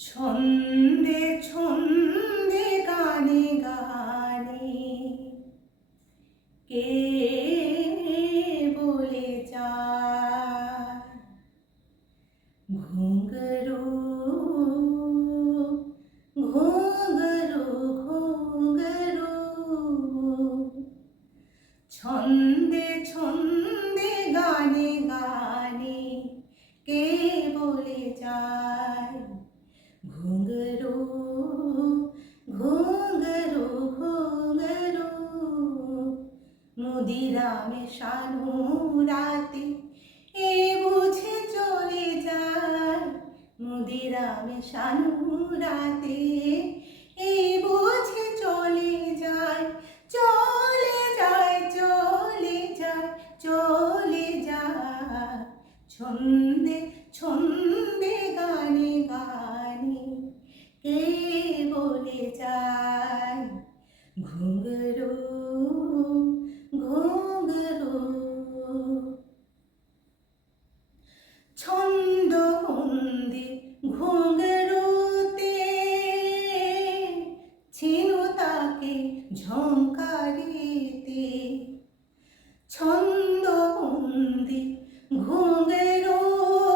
ছন্দে ছন্দে গানে গানে কে বলে যায় ঘুঙরু ঘুঙরু ঘুঙরু ছন্দে ছন্দে গানে গানে কে বলে যায় ঘুঙরু ঘুঙরু ঘুঙরু মুদিরা মেশানো রাতে এ বুঝে চলে যায় মুদিরা মেশানো রাতে এ বুঝে চলে যায় চলে যায় চলে যায় চলে যায় ছন্দে ছন্দে গানে গানে কে বলে যায় ঘুঙরু ঘুঙরু ছন্দবন্দি ঘুঙরুতে ছিল তাকে ঝংকারিতে ছন্দবন্দি ঘুঙরুতে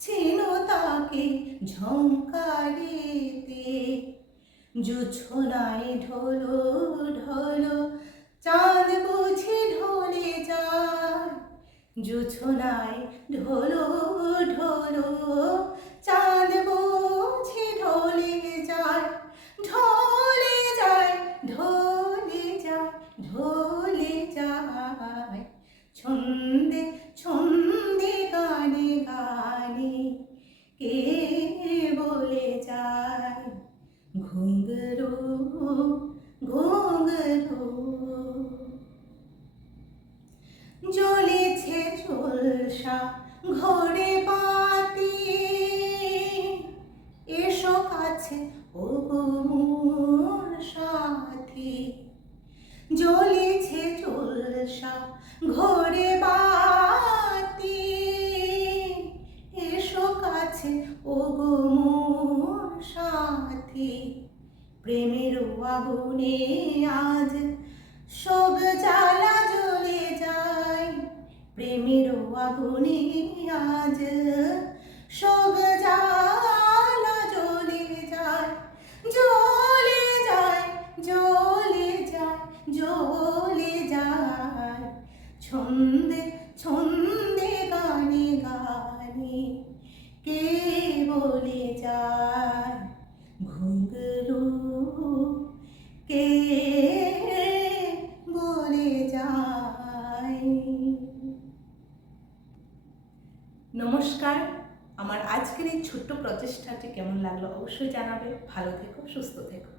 ছিল তাকে ঝংকারিতে জোছনায় ঢোলো ঢোলো চাঁদ বুঝি ঢলে যায় জোছনায় ঢোলো ঢোলো চাঁদ বুঝি ঢলে যায় ঢলে যায় ঢলে যায় ঢলে যায় ছন্দে ছন্দে গানে গানে কে বলে যায় ঘুঙরু ঘুঙরু জ্বলেছে ঝলসা ঘরে বাতি এসো কাছে ও গো মোর সাথী জ্বলেছে ঝলসা ঘরে বাতি এসো কাছে ও গো মোর সাথী প্রেমের আগুনে আজ সব জ্বালা জ্বলে যায় প্রেমের আগুনে আজ সব জ্বালা জ্বলে যায় জ্বলে যায় জ্বলে যায় জ্বলে যায় ছন্দে ছন্দে গানে গানে কে বলে যায় ঘুঙরু কে বলে যায়। নমস্কার, আমার আজকের এই ছোট্ট প্রচেষ্টাটি কেমন লাগলো অবশ্যই জানাবে। ভালো থেকো, সুস্থ থেকো।